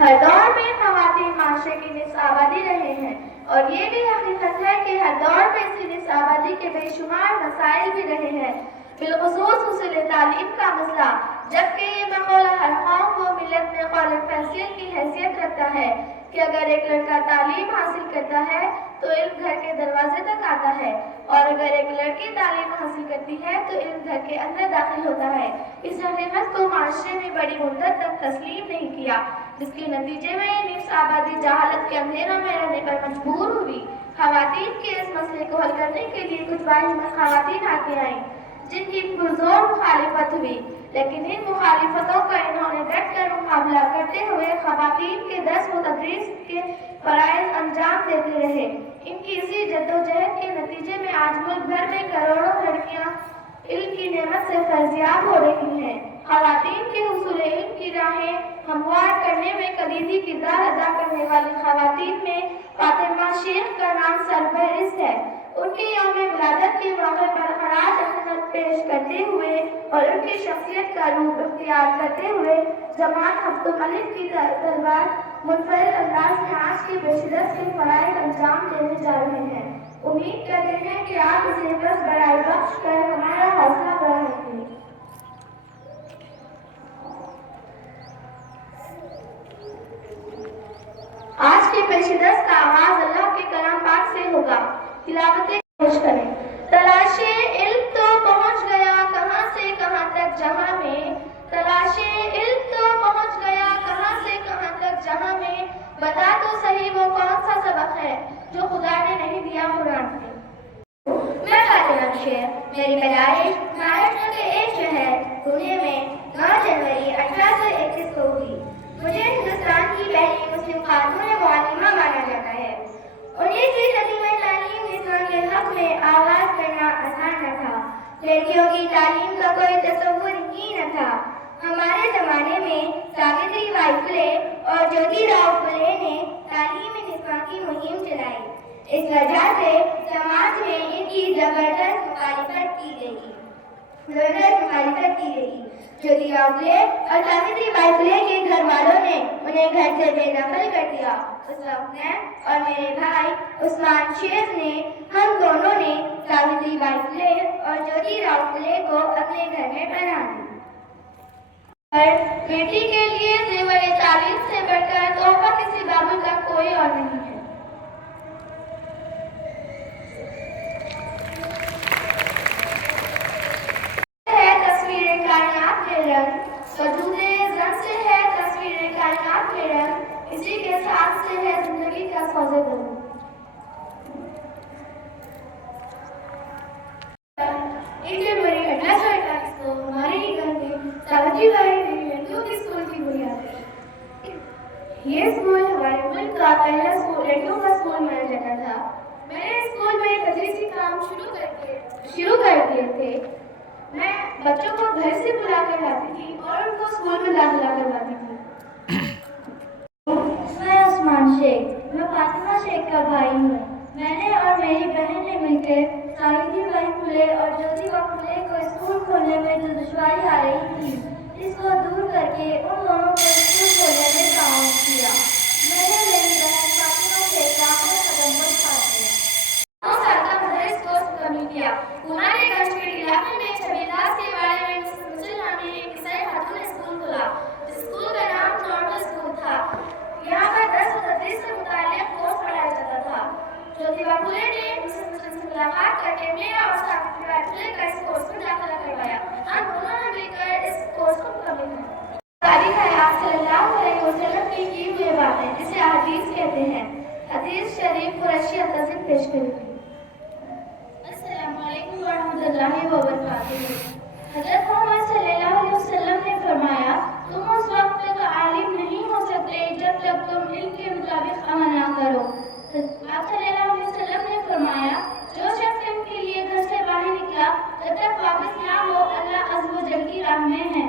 ہر دور میں خواتین معاشرے کی نصف آبادی رہے ہیں، اور یہ بھی حقیقت ہے کہ ہر دور میں اسی نصف آبادی کے بے شمار مسائل بھی رہے ہیں، بالخصوص حصول تعلیم کا مسئلہ، جبکہ یہ بقول ہر قوم و ملت میں قول فیصل کی حیثیت رکھتا ہے کہ اگر ایک لڑکا تعلیم حاصل کرتا ہے تو علم گھر کے دروازے تک آتا ہے، اور اگر ایک لڑکی تعلیم حاصل کرتی ہے تو علم گھر کے اندر داخل ہوتا ہے۔ اس حقیقت کو معاشرے نے بڑی مدت تک تسلیم نہیں کیا، جس کے نتیجے میں یہ نصف آبادی جہالت کے اندھیروں میں رہنے پر مجبور ہوئی۔ خواتین کے اس مسئلے کو حل کرنے کے لیے کچھ باہمت خواتین آگے آئیں، جن کی پرزور مخالفت ہوئی، لیکن ان مخالفتوں کا انہوں نے ڈٹ کر مقابلہ کرتے ہوئے خواتین کے درس و تدریس کے فرائض انجام دیتے رہے۔ ان کی اسی جدوجہد کے نتیجے میں آج ملک بھر میں کروڑوں لڑکیاں علم کی نعمت سے فیضیاب ہو رہی ہیں۔ خواتین کے حصول علم کی راہیں ہموار کرنے میں کلیدی کردار ادا کرنے والی خواتین میں فاطمہ شیخ کا نام سرفہرست ہے۔ ان کی یوم ولادت کے موقع پر خراج عقیدت پیش کرتے ہوئے اور ان کی شخصیت کا روح اختیار کرتے ہوئے جماعت ہفت الف کی طلباء منفرد انداز میں آج کے بشدت کے فرائض انجام دینے جا رہے ہیں۔ امید کرتے ہیں کہ آپ اسے بس برائے بخش کر ہمارا حوصلہ بڑھائیں گے۔ آج کے پیشدست کا آغاز اللہ کے کلام پاک سے ہوگا۔ تلاوت پیش کریں۔ تلاشے علم تو پہنچ گیا کہاں سے کہاں تک جہاں میں، تلاشے علم تو پہنچ گیا کہاں سے کہاں تک جہاں میں، بتا تو صحیح وہ کون سا سبق ہے جو خدا نے نہیں دیا قرآن میں۔ میں فاطمہ شیخ، میری پیدائش مہاراشٹر کے ایک شہر پونے میں 9 جنوری 1831 کو ہوئی۔ مجھے ہندوستان کی پہلی مسلم خاتون معلمہ مانا جاتا ہے۔ 19ویں صدی میں تعلیم اسلام کے حق میں آغاز کرنا آسان نہ تھا۔ لڑکیوں کی تعلیم کا کوئی تصور ہی نہ تھا۔ ہمارے زمانے میں ساوتری بائی پھلے اور جیوتی راؤ پھلے نے تعلیم نسواں کی مہم چلائی۔ اس وجہ سے سماج میں ان کی زبردست مخالفت کی گئی۔ جیوتی راؤ پھلے اور ساوتری بائی پھلے کے گھر والوں نے انہیں گھر سے بے دخل کر دیا۔ اس وقت میں اور میرے بھائی عثمان شیخ نے، ہم دونوں نے ساوتری بائی پھلے اور جیوتی راؤ پھلے کو اپنے گھر میں پناہ دی۔ پر بیٹی کے لیے زیور تعلیم سے بڑھ کر تحفہ کسی بابل کا کوئی اور نہیں ہے۔ تصویر کائنات کے رنگ، وجود زن سے ہے تصویر کائنات کے رنگ، اسی کے ساتھ سے ہے زندگی کا سوز درد۔ ایک جنوری 1841 کو ہمارے ہی گھر میں ساوتری بائی نے لڑکیوں کے اسکول کی بنیاد رکھی۔ یہ اسکول ہمارے ملک کا پہلا لڑکیوں کا اسکول مانا جاتا تھا۔ میں نے اسکول میں تدریسی کام شروع کر دیے تھے۔ میں بچوں کو گھر سے بلا کر لاتی تھی اور ان کو اسکول میں داخلہ کرواتی تھی۔ میں عثمان شیخ، میں فاطمہ شیخ کا بھائی ہوں۔ میں نے اور میری بہن نے مل کر ساوتری بائی پھلے اور جیوتی راؤ پھلے کو اسکول کھولنے میں جو دشواری آ رہی تھی، اس کو دور کر کے ان دونوں کو اسکول کھولنے میں تعاون کیا۔ میں نے میری بہن فاطمہ شیخ کا ہر قدم پر ساتھ دیا۔ 9 سال کا مدرس کورس مکمل کیا۔ پونا کے کشمیر علاقے میں چھبی داس کے بارے میں مسلم نامی ایک عیسائی خاتون نے اسکول کھولا۔ اس اسکول کا نام نارمل اسکول تھا۔ یہاں پر درس و تدریس سے متعلق کورس پڑھایا جاتا تھا۔ جیوتی راؤ پھلے نے سے ملاقات کر کے میرا اور ساوتری بائی پھلے کا اس کورس میں داخلہ کروایا۔ ہم دونوں نے مل کر اس کورس کو مکمل کیا۔ تاریخ حیات صلی اللہ علیہ وسلم کی ہوئی باتیں، جسے حدیث کہتے ہیں۔ حدیث شریف قریشی التزم پیش کریں گے۔ السلام علیکم ورحمۃ اللہ وبرکاتہ۔ حضرت محمد صلی اللہ علیہ وسلم نے فرمایا، تم اس وقت تک عالم نہیں ہو سکتے جب تک تم علم کے مطابق عمل نہ کرو۔ آپ صلی اللہ علیہ وسلم نے فرمایا، جو شخص علم کے لیے گھر سے باہر نکلا جب تک واپس نہ ہو اللہ عز و جل کی راہ میں ہے۔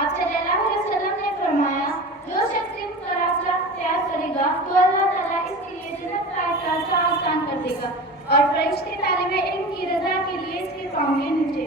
آپ صلی اللہ علیہ وسلم نے فرمایا، جو شخص علم کا راستہ اختیار کرے گا تو اللہ تعالیٰ اس کے لیے جنت کا راستہ آسان کر دے گا اور فرشتے طالب علم کی رضا کے لیے اس کے پاؤں کے نیچے